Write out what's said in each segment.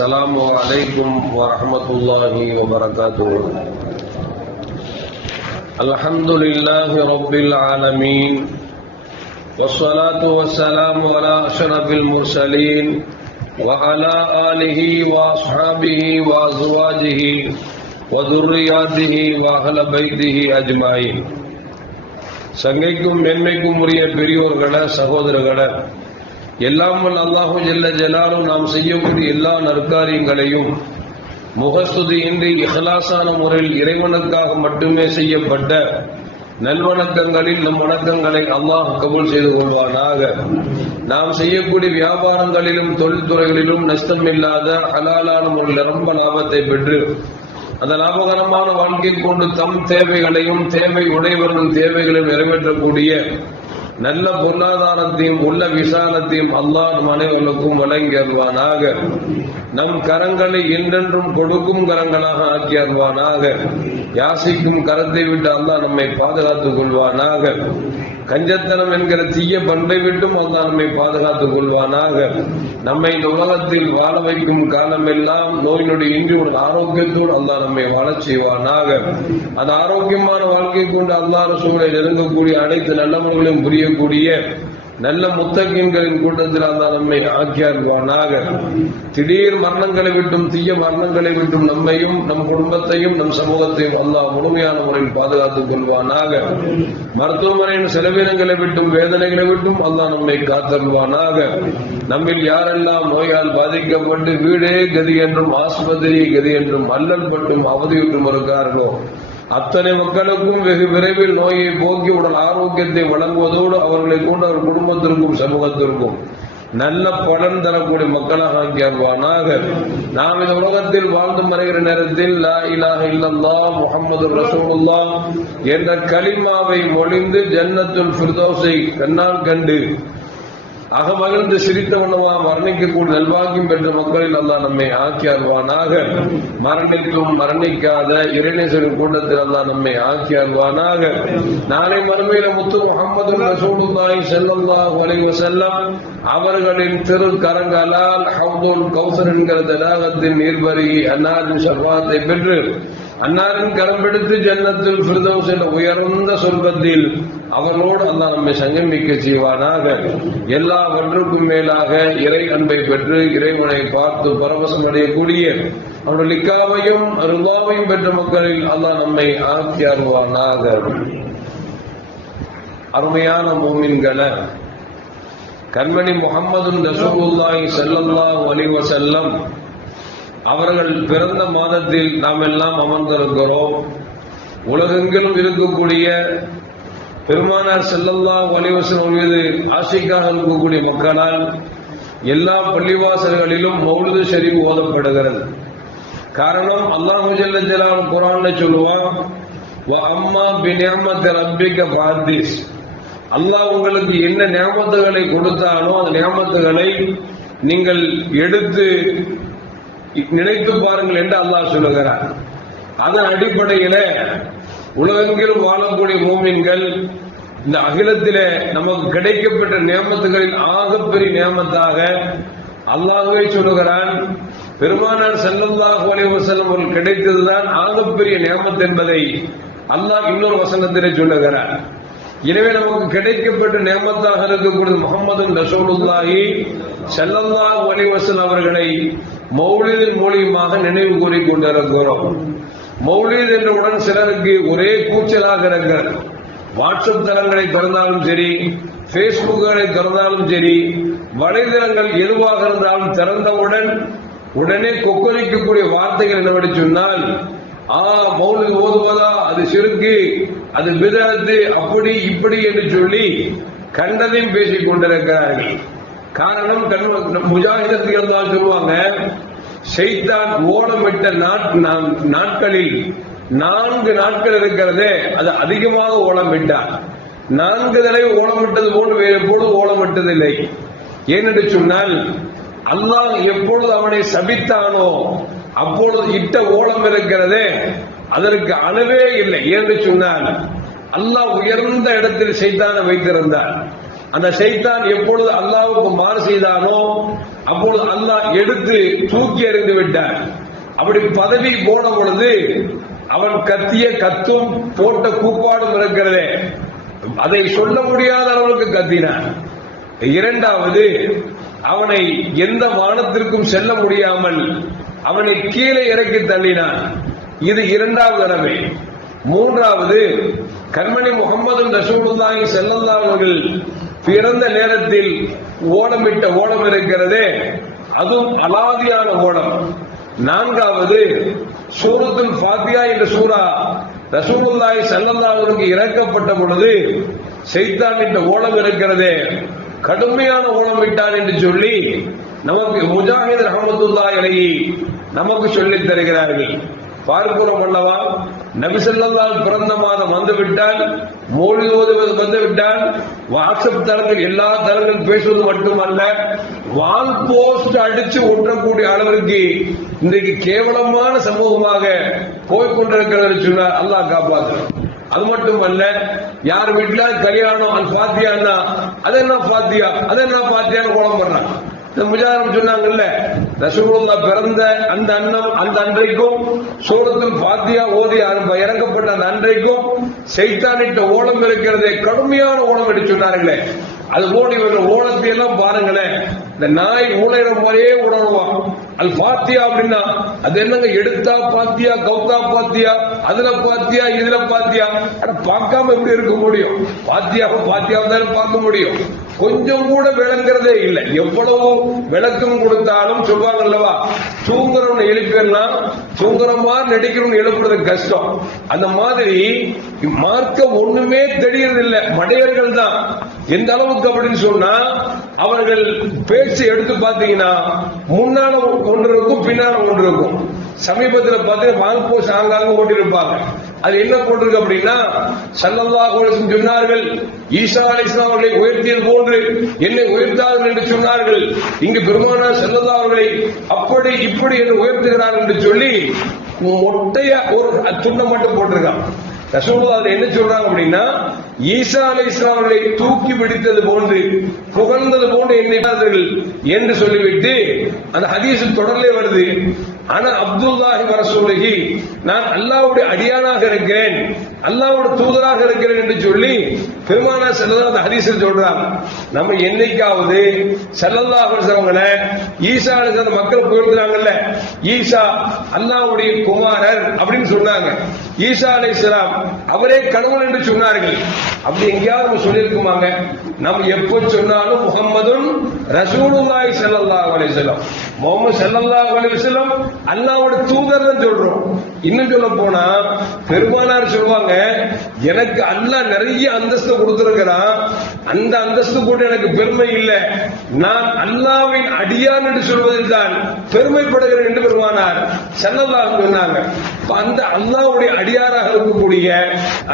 السلام عليكم ورحمة الله وبركاته. الحمد لله رب العالمين والصلاة والسلام على أشرف المرسلين وعلى آله وأصحابه وأزواجه وذرياته وأهل بيته أجمعين. சங்கைக்கும் மென்மைக்கும் உரிய பெரியோர்களே, சகோதரர்களே, எல்லாம் அல்லாஹு ஜல்ல ஜலாலும் நாம் செய்யக்கூடிய எல்லா நற்காரியங்களையும் முகஸ்துதியின்றி இஹ்லாசான முறையில் இறைவனுக்காக மட்டுமே செய்யப்பட்ட நல்வணக்கங்களில் நம் வணக்கங்களை அல்லாஹ் கபூல் செய்து கொள்வானாக. நாம் செய்யக்கூடிய வியாபாரங்களிலும் தொழில்துறைகளிலும் நஷ்டமில்லாத ஹலாலான ஒரு நிரம்ப லாபத்தை பெற்று அந்த லாபகரமான வாழ்க்கை கொண்டு தம் தேவைகளையும் தேவை உடையவர்களின் தேவைகளையும் நிறைவேற்றக்கூடிய நல்ல பொருளாதாரத்தையும் உள்ள விசாலத்தையும் அல்லாஹ் நம் அனைவருக்கும் வழங்கி அருள்வானாக. நம் கரங்களை என்றென்றும் கொடுக்கும் கரங்களாக ஆக்கி அருள்வானாக. யாசிக்கும் கரத்தை விட்டு அல்லாஹ் நம்மை பாதுகாத்துக் கொள்வானாக. கஞ்சத்தனம் என்கிற தீய பண்பை விட்டும் அல்லாஹ் நம்மை பாதுகாத்துக் கொள்வானாக. நம்மை இந்த உலகத்தில் வாழ வைக்கும் காலமெல்லாம் நோய் நொடி இன்றி ஒரு ஆரோக்கியத்தோடு அல்லாஹ் நம்மை வாழச் செய்வானாக. அந்த ஆரோக்கியமான வாழ்க்கை கொண்டு அல்லாஹ் ரசூலை நெருங்கக்கூடிய அனைத்து நல்ல முறைகளையும் புரியக்கூடிய நல்ல முத்தகீன்களின் கூட்டத்தில் அல்லாஹ் நம்மை ஆக்கியாருவானாக. திடீர் மரணங்களை விட்டும் தீய மரணங்களை விட்டும் நம்மையும் நம் குடும்பத்தையும் நம் சமூகத்தையும் அல்லாஹ் முழுமையான முறையில் பாதுகாத்துக் கொள்வானாக. மருத்துவமனையின் செலவினங்களை விட்டும் வேதனைகளை விட்டும் அல்லாஹ் நம்மை காத்தருவானாக. நம்மில் யாரெல்லாம் நோயால் பாதிக்கப்பட்டு வீடே கதி என்றும் ஆஸ்பத்திரி கதி என்றும் அல்லல் பட்டும் அவதியுற்றும் இருக்கார்களோ அத்தனை மக்களுக்கும் வெகு விரைவில் நோயை போக்கி உடல் ஆரோக்கியத்தை வழங்குவதோடு அவர்களை கொண்டு அவர் குடும்பத்திற்கும் சமூகத்திற்கும் நல்ல பலன் தரக்கூடிய மக்களாக ஆக்கியாருவானாக. நாம் இந்த உலகத்தில் வாழ்ந்து மறைகிற நேரத்தில் லா இலாஹ இல்லல்லாஹ் முஹம்மது ரசூலுல்லாஹ் என்ற கலிமாவை மொழிந்து ஜன்னத்துல் ஃபிர்தௌஸை கண்ணால் கண்டு அகமகிழ்ந்து சிரித்தவனவா மரணிக்கக்கூடிய நல்வாக்கியம் பெற்ற மக்களில் அல்லாஹ் நம்மை ஆக்கி அருள்வானாக. மரணிக்கும் மரணிக்காத இறைநேசரின் கூட்டத்தில் அல்லாஹ் நம்மை ஆக்கி அருள்வானாக. நாளை மறுமையில முத்து முஹம்மது ரசூலுல்லாஹி ஸல்லல்லாஹு அலைஹி வஸல்லம் அவர்களின் திரு கரங்களால் ஹவ்துல் கௌசர் என்கிற தடாகத்தின் நீர்பருகி அன்னாரின் ஷர்வாத்தை பெற்று அன்னாரின் கரம் பிடித்து ஜன்னத்துல் ஃபிர்தௌஸ் என்ற உயர்ந்த சொர்க்கத்தில் அவர்களோடு அல்லாஹ் நம்மை சங்கமிக்க செய்வானாக. எல்லாவற்றுக்கும் மேலாக இறை அன்பை பெற்று இறைவனை பார்த்து பரவசம் அடையக்கூடிய அவருடைய லிக்காவையும் ருதாவையும் பெற்ற மக்களில் அல்லாஹ் நம்மை ஆக்கி அருள்வானாக. அருமையான மூமின்களே, கண்மணி முஹம்மது ரசூலுல்லாஹி ஸல்லல்லாஹு அலைஹி வஸல்லம் அவர்கள் பிறந்த மாதத்தில் நாம் எல்லாம் அமர்ந்திருக்கிறோம். உலகெங்கிலும் இருக்கக்கூடிய பெருமானார் ஸல்லல்லாஹு அலைஹி வஸல்லம் மீது ஆசைக்காக இருக்கக்கூடிய மக்களால் எல்லா பள்ளிவாசல்களிலும் மௌலிது ஷரீஃப் ஓதப்படுகிறது. காரணம், அல்லாஹ் ஜல்ல ஜலாலுஹு குர்ஆன்ல சொல்லுவான், வ அம்மா பிநிஅமத்தி ரப்பிக ஃபஹதீஸ். அல்லாஹ் உங்களுக்கு என்ன நியமத்துகளை கொடுத்தானோ அந்த நியமத்துகளை நீங்கள் எடுத்து நினைத்து பாருங்கள் என்று அல்லாஹ் சொல்லுகிறார். அதன் அடிப்படையில உலகெங்கிலும் வாழக்கூடிய மூமின்கள் இந்த அகிலத்திலே நமக்கு கிடைக்கப்பட்ட நியமத்துகளில் ஆகப்பெரிய நியமத்தாக அல்லாஹ்வே சொல்லுகிறான். பெருமானார் ஸல்லல்லாஹு அலைஹி வஸல்லம் அவர்கள் கிடைத்ததுதான் ஆகப்பெரிய நியமத் என்பதை அல்லாஹ் இன்னொரு வசனத்திலே சொல்லுகிறார். எனவே நமக்கு கிடைக்கப்பட்ட நியமத்தாக இருக்கக்கூடிய முஹம்மது ரசூலுல்லாஹி ஸல்லல்லாஹு அலைஹி வஸல்லம் அவர்களை மௌலிதின் மூலியமாக நினைவு கூறிக் கொண்டிருக்கிறோம். மௌலித் என்றவுடன் சிலருக்கு ஒரே கூச்சலாக இருக்கிறது. வாட்ஸ்அப் தளங்களை திறந்தாலும் சரி, பேஸ்புக்குகளை திறந்தாலும் சரி, வலைதளங்கள் எதுவாக இருந்தாலும் திறந்தவுடன் உடனே கொக்கரிக்கக்கூடிய வார்த்தைகள் என்னவென்று சொன்னால், மௌலித் ஓதுவதா, அது சிறுக்கு, அது பிதஅத்து, அப்படி இப்படி என்று சொல்லி கண்டதையும் பேசிக் கொண்டிருக்கிறார்கள். காரணம், முஜாஹிதர்கள் தான் சொல்லுவாங்க, ஷைத்தான் ஓலமிட்ட நாட்களில் 4 நாட்கள் இருக்கிறதே அது அதிகமாக ஓலமிட்டார். 4 தடவை ஓலமிட்டது போன்று வேறு எப்பொழுது ஓலமிட்டதில்லை. ஏனென்று சொன்னால், அல்லாஹ் எப்பொழுது அவனை சபித்தானோ அப்பொழுது இட்ட ஓலம் இருக்கிறதே அதற்கு அளவே இல்லை. ஏனென்று சொன்னால், அல்லாஹ் உயர்ந்த இடத்தில் ஷைத்தானை வைத்திருந்தார். அந்த ஷைத்தான் எப்பொழுது அல்லாஹ்வுக்கு மாறு செய்தானோ அப்பொழுது அல்லாஹ் எடுத்து தூக்கி எறிந்து விட்டார். அப்படி பதவி போன பொழுது அவன் கத்திய கத்தும் போட்ட கூப்பாடும் இருக்கிறதே, அதை சொல்ல முடியாத அளவுக்கு கத்தினான். இரண்டாவது, அவனை எந்த வானத்திற்கும் செல்ல முடியாமல் அவனை கீழே இறக்கி தள்ளினான். இது இரண்டாவது தடவை. மூன்றாவது, கண்மணி முகமது ரசூலுல்லாஹி ஸல்லல்லாஹு அலைஹி அவர்கள் பிறந்த நேரத்தில் ஓலமிட்ட ஓலம் இருக்கிறதே, அதுவும் அலாதியான ஓலம். நான்காவது, சூரத்துல் ஃபாத்திஹா என்ற சூரா ரசூலுல்லாஹி ஸல்லல்லாஹு அலைஹி அவர்களுக்கு இறக்கப்பட்ட பொழுது ஷைத்தான் என்ற ஓலம் இருக்கிறதே, கடுமையான ஓலம் விட்டான் என்று சொல்லி நமக்கு முஜாஹித் ரஹ்மத்துல்லாஹி அலைஹி நமக்கு சொல்லித் தருகிறார்கள். பார்க்கிறோம் அல்லவா, நபி ஸல்லல்லாஹு பிறந்த மாதம் வந்துவிட்டால், மௌலித் ஓதுவது வந்துவிட்டால், வாட்ஸ்அப் தளங்கள் எல்லா தளங்களும் பேசுவது மட்டுமல்ல, வால் போஸ்ட் அடிச்சு ஒட்டக்கூடிய அளவிற்கு இன்றைக்கு கேவலமான சமூகமாக போய்கொண்டிருக்கிறது சொன்னார். அல்லாஹ் காப்பாற்றணும். அது மட்டுமல்ல, யார் வீட்டுல கல்யாணம் அல் ஃபாத்திஹா, அது என்ன ஃபாத்திஹா, அது என்ன ஃபாத்திஹான்னு கோலம் பண்றாங்க. முஜாஹித் சொன்னாங்கல்ல, ரசூலுல்லாஹ் பிறந்த அந்த அந்த அன்றைக்கும் சூரத்துல் ஃபாத்திஹா ஓதி இறங்கப்பட்ட அந்த அன்றைக்கும் ஷைத்தானிட்ட ஓலம் இருக்கிறதே, கடுமையான ஓலம் என்று சொன்னார்களே. அது போல இவர்கள் ஓலத்தை எல்லாம் பாருங்களேன், இந்த நாய் ஊழையிற மாதிரியே உணர்வான். அல் ஃபாத்திஹா அப்படின்னா அது என்னங்க, எடுத்தா பாத்தியா, கவுத்தா பாத்தியா, அதுல பாத்தியா, இதுல பாத்தியா, பார்க்காம எப்படி இருக்க முடியும்? பாத்தியா தானே பார்க்க முடியும். கொஞ்சம் கூட விளங்குறதே இல்லை. எவ்வளவு விளக்கம் கொடுத்தாலும் சொல்வாங்க அல்லவா, தூங்குறவனை எழுப்பிடலாம், தூங்குறமா நடிக்கிறவன் எழுப்புறது கஷ்டம். அந்த மாதிரி மார்க்கம் ஒண்ணுமே தெரியறதில்லை, மடையர்கள் தான். எந்த அளவுக்கு அப்படின்னு சொன்னா, அவர்கள் பேச்சு எடுத்து பாத்தீங்கன்னா முன்னால ஒன்று இருக்கும், பின்னால ஒன்று இருக்கும். சமீபத்தில் பார்த்தீங்கன்னா வால்போஸ் ஆங்காங்க ஓட்டிருப்பாங்க. அது என்ன போட்டிருக்கு அப்படின்னா, ஸல்லல்லாஹு அலைஹி வஸல்லம் சொன்னார்கள், ஈசா அலைஹிஸ்ஸலாம் அவர்களை உயர்த்தியது போன்று என்னை உயர்த்தார்கள் என்று சொன்னார்கள். இங்கு பெருமானார் ஸல்லல்லாஹு அவர்களை அப்படி இப்படி என்று உயர்த்துகிறார்கள் என்று சொல்லி மொட்டைய ஒரு துண்டை மட்டும் போட்டிருக்கான். ரசூலுல்லாஹ் என்ன சொல்றாங்க அப்படின்னா, ஈசா அலைஹிஸ்ஸலாம் அவர்களை தூக்கி பிடித்தது போன்று புகழ்ந்தது போன்று எண்ணினார்கள் என்று சொல்லிவிட்டு அந்த ஹதீஸ் தொடர்லே வருது. ஆனா அப்துல்லாஹி வ ரசூலிஹி, நான் அல்லாஹ்வுடைய அடியானாக இருக்கிறேன், அல்லாஹ்வுடைய தூதராக இருக்கிறேன் என்று சொல்லி பெருமானார் ஸல்லல்லாஹு அலைஹி ஹதீஸில் சொல்றாங்க. நம்ம என்னைக்காவது ஸல்லல்லாஹு அலைஹி வஸல்லம் ஈசா அலைஹிஸ்ஸலாம் மக்கள் புகழ்ந்தாங்கல்ல, ஈசா அல்லாஹ்வுடைய குமாரர் அப்படின்னு சொன்னாங்க. ஈசா அலைஹிஸ்ஸலாம் அவரே கடவுள் என்று சொன்னார்கள். அப்படி எங்கேயாவது நம்ம சொல்லியிருக்குமாங்க? நம்ம எப்போ சொன்னாலும் முஹம்மதுன் ரசூலுல்லாஹி ஸல்லல்லாஹு அலைஹி வஸல்லம், முஹம்மது ஸல்லல்லாஹு அலைஹி வஸல்லம் அல்லாஹ்வோட தூதர் தான் சொல்றோம். இன்னும் சொல்ல போனா பெருமானார் சொல்லுவாங்க, எனக்கு அல்லாஹ் நிறைய அந்தஸ்து கொடுத்திருக்கிறான், அந்த அந்தஸ்து கூட எனக்கு பெருமை இல்லை, நான் அல்லாஹ்வின் அடியான் என்று சொல்வதில் தான் பெருமைப்படுகிறேன் என்று பெருமானார் ஸல்லல்லாஹு சொன்னாங்க. அந்த அல்லாஹ்வுடைய அடியாராக இருக்கக்கூடிய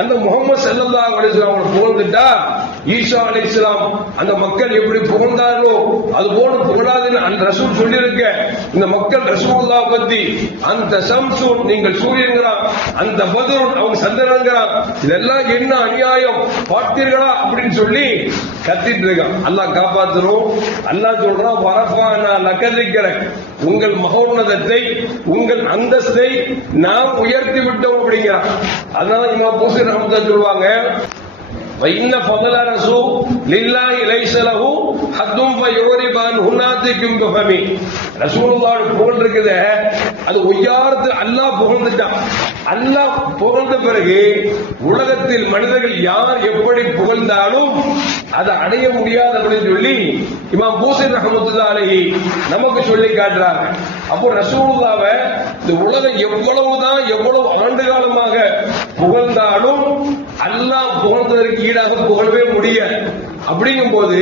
அந்த முஹம்மது ஸல்லல்லாஹு அலைஹி வஸல்லம் புகழ்ந்துட்டா, ஈசா அலைஹிஸ்ஸலாம் அந்த மக்கள் எப்படி புகழ்ந்தார்களோ அது போல புகழாதுன்னு அந்த ரசூல் சொல்லியிருக்க. இந்த மக்கள் ரசூலுல்லாஹ் பத்தி அந்த ஷம்ஸுன் நீங்கள் சூரியன்கிறான், அந்த பத்ருன் அவங்க சந்திரன்கிறான், இதெல்லாம் என்ன அநியாயம் பார்த்தீர்களா அப்படின்னு சொல்லி கத்திட்டு இருக்கான். அல்லாஹ் காப்பாற்றணும். அல்லாஹ் சொல்றான், வரஃபானா லகதிக்கர, உங்கள் மகோன்னதத்தை உங்கள் அந்தஸ்தை நாம் உயர்த்தி விட்டோம் அப்படிங்கிறான். அதனால இமாம் பூசரி ரஹ்மத்துல்லாஹி சொல்லுவாங்க, وَإِنَّ فَضْلَ رَسُولِ لِلَّهِ لَيْسَ لَهُ حَدٌّ فَيُعْرِضُ عَنْهُ نَاطِقٌ بِفَمِهِ. ரசூலுல்லாஹ் புகழ் இருக்குது, அது ஒய்யாரத்து அல்லாஹ் புகழ்ந்துட்டான். அல்லாஹ் புகழ்ந்த பிறகு உலகத்தில் மனிதர்கள் யார் எப்படி புகழ்ந்தாலும் அதை அடைய முடியாது அப்படின்னு சொல்லி இமாம் பூசரி ரஹ்மத்துல்லாஹி அலைஹி நமக்கு சொல்லி காட்டுறாங்க. அப்போ ரசூலுல்லாஹ்வை இந்த உலகம் எவ்வளவு ஆண்டு காலமாக புகழ்ந்தாலும் அல்லாஹ் புகழ்ந்ததற்கு ஈடாக புகழவே முடியாது. அப்படிங்கும் போது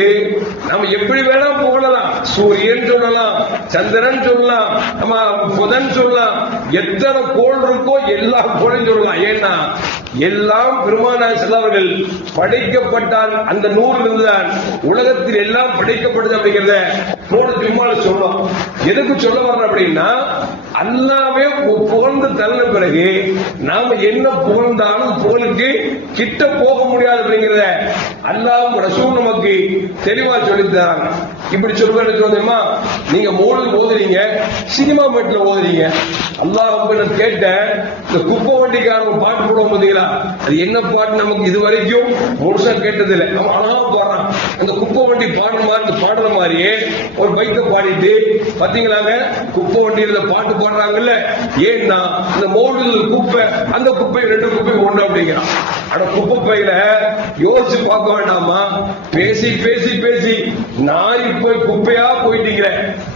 நம்ம எப்படி வேணா புகழலாம், சூரியன் சொல்லலாம், சந்திரன் சொல்லலாம், நம்ம புதன் சொல்லலாம், எத்தனை கோள் இருக்கோ எல்லா கோளையும் சொல்லலாம். ஏன்னா எல்லாம் பெருமானார் ஸல்லல்லாஹு படைக்கப்பட்டால் அந்த நூறில் இருந்துதான் உலகத்தில் எல்லாம் படைக்கப்படுது அப்படிங்கிறத போன ஜும்மால சொல்றோம். எதுக்கு சொல்ல வர்றோம் அப்படின்னா, அல்லாவே புகழ்ந்து தள்ள பிறகு நாம என்ன புகழ்ந்தாலும் புகழுக்கு கிட்ட போக முடியாது அப்படிங்கிறத அல்லாஹ் ரசூல் நமக்கு தெளிவா சொல்லித்தாங்க. இப்படி சொல்லுமா, நீங்க மௌலித் ஓதுறீங்க, சினிமா மேட்ல ஓதுறீங்க. அல்லாஹ் உங்களுக்கு கேட்ட இந்த குப்பை வண்டிக்காரங்க பாட்டு போடுவோம் பாத்தீங்களா, அது என்ன பாட்டு நமக்கு இது வரைக்கும் முழுசா கேட்டது இல்லை. அவன் அழகா பாடுறான். அந்த குப்பை வண்டி பாடுற மாதிரியே ஒரு பைக்கை பாடிட்டு பாத்தீங்களாங்க, குப்பை வண்டியில பாட்டு பாடுறாங்கல்ல. ஏன்னா இந்த மௌலித் குப்பை, அந்த குப்பை 2 குப்பை ஒன்று அப்படிங்கிறான். ஆனா குப்பை பையில யோசிச்சு பார்க்க வேண்டாமா, பேசி பேசி பேசி நாரி போய் குப்பையா போயிட்டீங்க,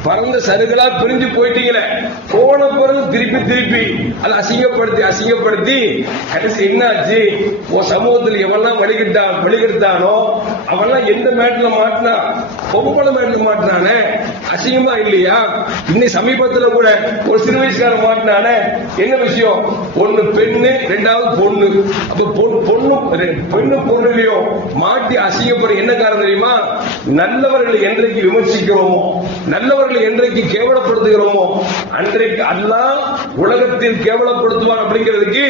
பறந்த சருகளா பிரிஞ்சு போயிட்டீங்க. போன பிறகு திருப்பி அதை அசிங்கப்படுத்தி கடைசி என்னாச்சு, உன் சமூகத்தில் எவெல்லாம் வெளிக்கிட்டானோ அவெல்லாம் எந்த மேட்ல மாட்டினா, பொம்பளை மேட்ல மாட்டினானே, அசிங்கமா இல்லையா? இன்னைக்கு சமீபத்தில் கூட ஒரு சிறு வயசுக்காரன் மாட்டினானே, என்ன விஷயம்? ஒன்னு பெண்ணு, 2வது பொண்ணு. அப்ப பெண்ணு பொண்ணுலையோ மாட்டி அசிங்கப்பட என்ன காரணம் தெரியுமா? நல்லவர்களை என்றைக்கு விமர்சிக்கிறோமோ, நல்லவர்களை என்றைக்கு கேவலப்படுத்துகிறோமோ, அன்றைக்கு அல்லாஹ் உலகத்தில் கேவலப்படுத்துவான். அப்படிங்கிறதுக்கு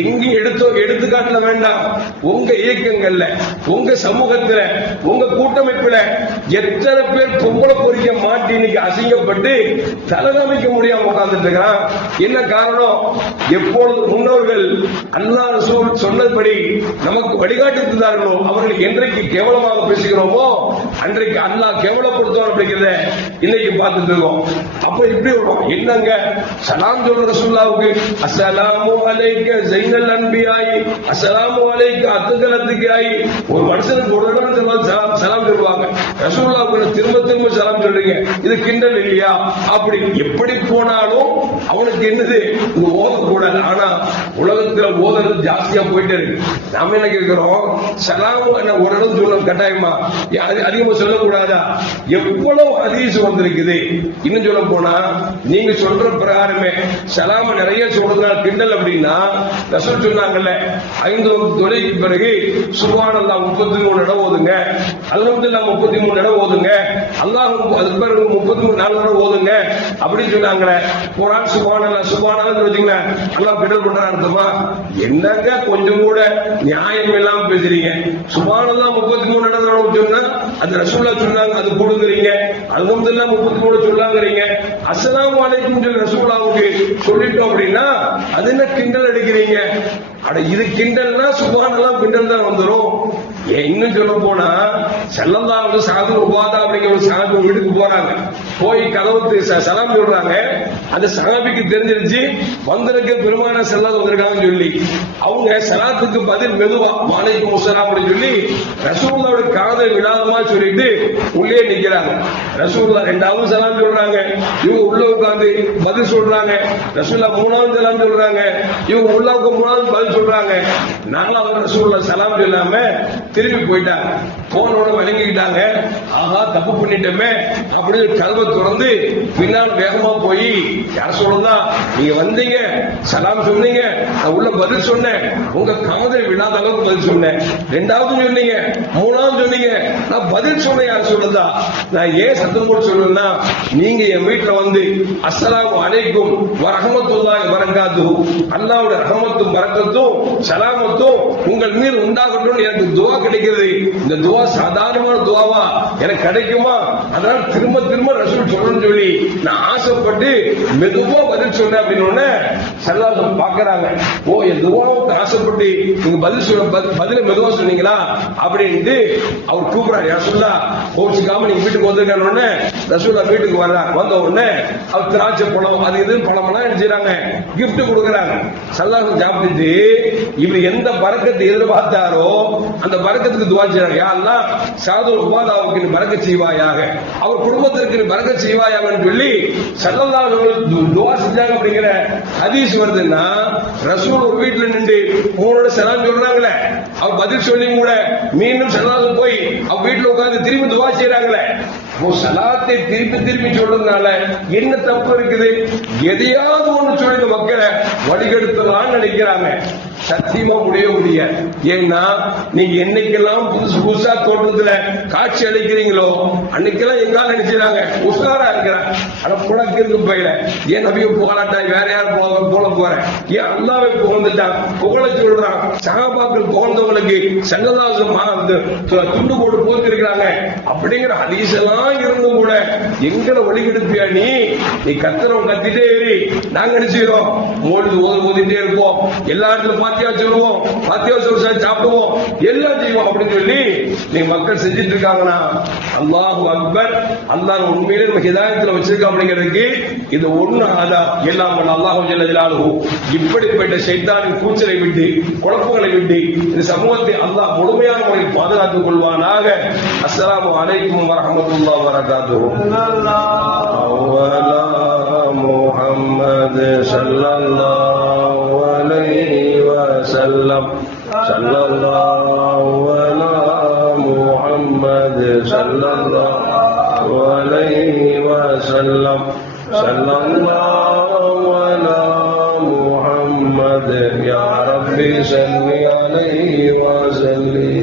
எங்கேயும் எடுத்துக்காட்டல வேண்டாம். உங்க இயக்கங்கள்ல, உங்க சமூகத்துல, உங்க கூட்டமைப்புல எத்தனை பேர் பொம்பளை பொறிக்க மாட்டி இன்னைக்கு அசிங்கப்பட்டு தலைநமிக்க முடியாம உட்கார்ந்துட்டு இருக்கிறான். என்ன காரணம்? எப்பொழுது முன்னோர்கள் அல்லாஹ் ரசூல் சொன்னபடி நமக்கு வழிகாட்டி தந்தார்களோ, அவர்கள் என்றைக்கு கேவலமாக பேசுகிறோமோ அன்றைக்கு அல்லாஹ் கேவலப்படுத்துவார் அப்படிங்கிறத இன்னைக்கு பார்த்துட்டு இருக்கோம். அப்ப இப்படி வரும். என்னங்க சலாம் சொல்ற ரசூலுல்லாஹ்வுக்கு அஸ்ஸலாமு அலைக்க ஸைனல் அன்பியாய், அஸ்ஸலாமு அலைக்க அத்துகலத்துக்காய். ஒரு மனுஷனுக்கு ஒரு தடவை சலாம் சொல்லுவாங்க, ரசூலுல்லாஹ்வுக்கு திரும்ப சலாம் சொல்றீங்க, இது கிண்டல் இல்லையா? அப்படி எப்படி போனாலும் அவனுக்கு என்னது, இது ஓதக்கூடாது. ஆனா உலகத்துல ஓதுறது ஜாஸ்தியா போயிட்டே இருக்கு. நாம என்ன கேட்கிறோம், சலாம் ஒரு இடம் சொல்ல கட்டாயமா, அதிகமா சொல்லக்கூடாதா? எவ்வளவு ஹதீஸ் வந்திருக்குது. இன்னும் சொல்ல போனா நீங்க சொல்ற பிரகாரமே சலாம நிறைய சொல்றதுனால கிண்டல் அப்படின்னா, ரசூல் சொன்னாங்கல்ல, 5 வக்த் தொழுகைக்கு பிறகு சுப்ஹானல்லாஹ் 33 இடம் ஓதுங்க, அல்ஹம்துலில்லாஹ் 33 இடம் ஓதுங்க, அல்லாஹ் அதுக்கு பிறகு 34 இடம் ஓதுங்க அப்படின்னு சொன்னாங்களே. குர்ஆன் சுப்ஹானல்லாஹ் வச்சீங்களா, அல்லாஹ் கிண்டல் பண்றான்னு அர்த்தமா? என்னங்க கொஞ்சம் கூட நியாயம் இல்லாம பேசுறீங்க. சுப்ஹானல்லாஹ் 33 இடம் சொன்னா அது ரசூலுல்லாஹ் சொன்னாங்க, அது கொடுக்குறீங்க. அல்ஹம்துலில்லாஹ் 33 சொல்லாங்கறீங்க. அஸ்ஸலாமு அலைக்கும் சொல்லி ரசூலுல்லாஹ்வுக்கு சொல்லிட்டோம் அப்படின்னா அது என்ன கிண்டல் அடிக்கிறீங்க? அட இது கிண்டல்னா சுப்ஹானல்லாஹ் கிண்டல் தான் வந்துரும். இன்னும் சொல்ல போனா ஸல்லல்லாஹு ஸஹாபு உபாதா அப்படிங்கிற ஒரு சஹாபி வீட்டுக்கு போறாங்க. போய் கதவுக்கு சலாம் சொல்றாங்க. அந்த சஹாபிக்கு தெரிஞ்சிருச்சு வந்திருக்க பெருமான ஸல்லல்லாஹு வந்திருக்காங்கன்னு சொல்லி அவங்க சலாத்துக்கு பதில் மெதுவா வலைக்கும் அஸ்ஸலாம் அப்படின்னு சொல்லி ரசூலுல்லாஹ்வோட காதை விடாதமா சொல்லிட்டு உள்ளே நிக்கிறாங்க. ரசூலுல்லாஹ் 2வது சலாம் சொல்றாங்க, இவங்க உள்ள உட்கார்ந்து பதில் சொல்றாங்க. ரசூலுல்லாஹ் 3வது சலாம் சொல்றாங்க, இவங்க உள்ள 3வது பதில் சொல்றாங்க. 4வது ரசூலுல்லாஹ் சலாம் சொல்லாம திரும்பி போயிட்டாங்க. போனோட விளங்கிக்கிட்டாங்க, ஆஹா தப்பு பண்ணிட்டோமே அப்படின்னு கதவை திறந்து பின்னால் வேகமா போய் யார் சொல்லலாம், நீங்க வந்தீங்க, சலாம் சொன்னீங்க, நான் உள்ள பதில் சொன்னேன், உங்க காதை விடாத அளவுக்கு பதில் சொன்னேன். 2வது சொன்னீங்க, 3வது சொன்னீங்க, நான் பதில் சொன்னேன். யார் சொல்லுதா? நான் ஏன் சத்தம் போட்டு சொல்லணும்னா, நீங்க என் வீட்டுல வந்து அஸ்ஸலாமு அலைக்கும் வரஹ்மத்துல்லாஹி வபரகாத்துஹு, அல்லாஹ்வோட ரஹமத்தும் பரக்கத்தும் சலாமத்தும் உங்கள் மீது உண்டாகட்டும் எனக்கு துவா கிடைக்கிறது. இந்த துவா சாதாரணமான துவாவா எனக்கு கிடைக்குமா? அதனால திரும்ப திரும்ப ரசூல் சொல்லணும்னு சொல்லி நான் ஆசைப்பட்டு மெதுவா பதில் சொன்னேன் அப்படின்னு ஸல்லல்லாஹு பாக்குறாங்க. ஓ, என் துவாவுக்கு ஆசைப்பட்டு நீங்க பதில மெதுவா சொன்னீங்களா அப்படின்ட்டு அவர் கூப்பிடுறாரு. ரசூலுல்லாஹ் கோச்சிக்காம நீங்க வீட்டுக்கு வந்திருக்கான ரசூலுல்லாஹ் வீட்டுக்கு வர்றாங்க. வந்த உடனே அவர் திராட்சை பழம் அது இது பழமெல்லாம் நினைச்சாங்க, கிஃப்ட் கொடுக்குறாங்க. ஸல்லல்லாஹு சாப்பிட்டு இவர் எந்த பரக்கத்தை எதிர்பார்த்தாரோ அந்த பரக்கத்துக்கு துவா செய்றாங்க. யா அல்லாஹ் ஸஅதுல் உபாதாவுக்கு பரக்கத் செய்வாயாக, அவர் குடும்பத்திற்கு பரக்கத் செய்வாயாகன்னு சொல்லி ஸல்லல்லாஹு அலைஹி வஸல்லம் துவா செஞ்சாங்க. அப்படிங்கிற ஹதீஸ் வருதுன்னா, ரசூல் ஒரு வீட்டுல நின்று 3 சலாம் சொல்றாங்களே, அவர் பதில் சொல்லி கூட மீண்டும் ஸல்லல்லாஹு போய் அவர் வீட்டுல உட்கார்ந்து திரும்பி துவா செய்றாங்களே. சலாத்தை திருப்பி சொல்றதுனால என்ன தப்பு இருக்குது? எதையாவது ஒன்று சொல்லி மக்களை வழிகெடுத்தலாம்னு நினைக்கிறாங்க. சத்தியமா முடியாது. ஏன்னா நீங்க என்னைக்கெல்லாம் புதுசு புதுசா தோட்டத்துல காட்சி அளிக்கிறீங்களோ அன்னைக்கெல்லாம் எங்கால நினைச்சாங்க உஷாரா இருக்கிறாங்க. ஆனா புலக்கு இருந்து போயில ஏன் நபியை புகழாட்டா வேற யாரும் போல போறேன், ஏன் அல்லாவை புகழ்ந்துட்டான் புகழ சொல்றான். சகாபாக்கள் புகழ்ந்தவங்களுக்கு சங்கதாசம் துண்டு போட்டு போத்திருக்கிறாங்க அப்படிங்கிற ஹதீஸ் எல்லாம் இருந்தும் கூட எங்களை வழிகெடுப்பியா நீ கத்துறோம் கத்திட்டே ஏறி நாங்க நினைச்சுக்கிறோம் ஓதிட்டே இருப்போம், எல்லா இடத்துல பாத்தியா சொல்லுவோம், பாத்தியா சொல்லி சாப்பிடுவோம், எல்லாம் செய்வோம் அப்படின்னு சொல்லி நீ மக்கள் செஞ்சிட்டு இருக்காங்கன்னா அல்லாஹு அக்பர். அல்லாஹ் உண்மையிலே நம்ம ஹிதாயத்துல வச்சிருக்கோம் அப்படிங்கிறதுக்கு இது ஒண்ணு ஆதார். எல்லாம் அல்லாஹு ஜல்ல ஜலாலுஹு இப்படிப்பட்ட ஷைத்தானின் கூச்சலை விட்டு குழப்பங்களை விட்டு இந்த சமூகத்தை அல்லாஹ் முழுமையான முறையில் பாதுகாத்துக் கொள்வானாக. அஸ்ஸலாமு அலைக்கும் வரஹ்மத்துல்லாஹி வபரகாத்துஹு. முஹம்மது ஸல்லல்லாஹு அலைஹி வஸல்லம் ஸல்லல்லாஹு அலா முஹம்மது ஸல்லல்லாஹு அலைஹி வஸல்லம் ஸல்லல்லாஹு அலா முஹம்மது யா ரப்பி ஸல்லி அலைஹி வஸல்லம்.